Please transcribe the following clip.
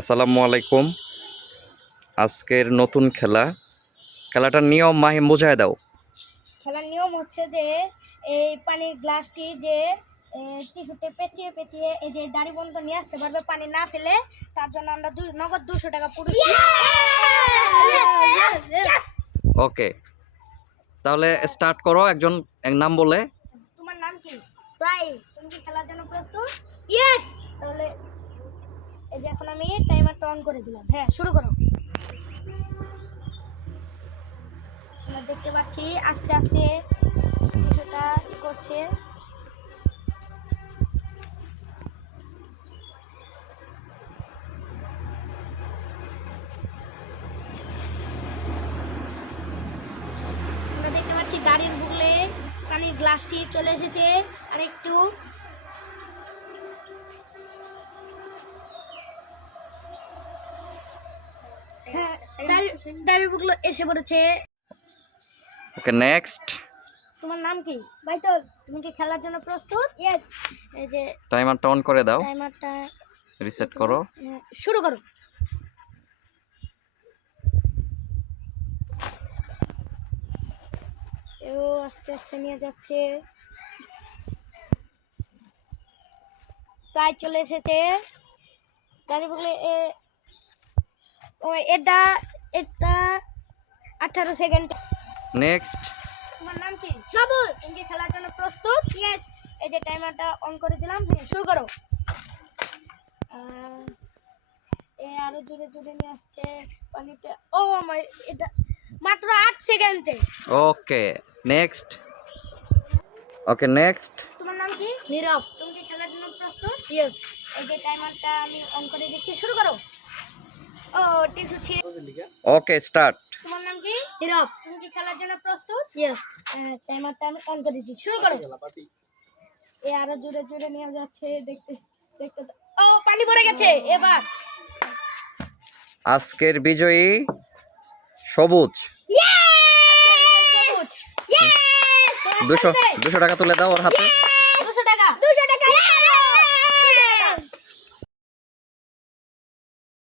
আসসালামু আলাইকুম। আজকের নতুন খেলাটার নিয়ম মাহিম বুঝায় দাও। খেলার নিয়ম হচ্ছে যে এই পানির গ্লাসটি যে টিস্যুতে পেঁচিয়ে পেঁচিয়ে এই যে দাড়ি বন্ধ নিয়ে আসতে পারবে পানি না ফেলে, তার জন্য আমরা নগদ 200 টাকা পুরস্কার। ওকে, তাহলে স্টার্ট করো। একজন এক নাম বলে। তোমার নাম কি? সাই। তুমি কি খেলার জন্য প্রস্তুত? ইয়েস। তাহলে এই যে এখন আমি টাইমারটা অন করে দিলাম। হ্যাঁ, শুরু করো। আমরা দেখতে পাচ্ছি আস্তে আস্তে কিছুটা করছে। আমরা দেখতে পাচ্ছি গাড়ির বুকলে পানির গ্লাসটি চলে এসেছে। আর একটু গাড়ির বুকলো এসে পড়েছে। ওকে, নেক্সট। তোমার নাম কি? বাইতল। তুমি কি খেলার জন্য প্রস্তুত? ইয়েস। এই যে টাইমারটা অন করে দাও, টাইমারটা রিসেট করো। শুরু করো। ও আস্তে আস্তে নিয়ে যাচ্ছে, প্রায় চলে এসেছে। গাড়ি বলে এটা এটা 18 সেকেন্ড। নেক্সট। তোমার নাম কি? সবুজ। তুমি কি খেলার জন্য প্রস্তুত? ইয়েস। এই যে টাইমারটা অন করে দিলাম, শুরু করো। আরো জোরে জোরে নিয়ে আসছে পানিটা। ও আমার, এটা মাত্র 8 সেকেন্ডে। ওকে, নেক্সট। ওকে, নেক্সট। তোমার নাম কি? নীরব। তুমি কি খেলার জন্য প্রস্তুত? ইয়েস। এই যে টাইমারটা আমি অন করে দিচ্ছি, শুরু করো। ও টিস্যু ছিল। ওকে, স্টার্ট। তোমার নাম কি? নীরব। তুমি কি খেলার জন্য প্রস্তুত? ইয়েস। টাইমারটা আমি অন করে দিচ্ছি, শুরু করো। আরো জোরে জোরে নিয়ে যাচ্ছে, দেখতে দেখতে। ও পানি পড়ে গেছে। এবার আজকের বিজয়ী সবুজ। সবুজ। 200 টাকা তুলে দাও ওর হাতে।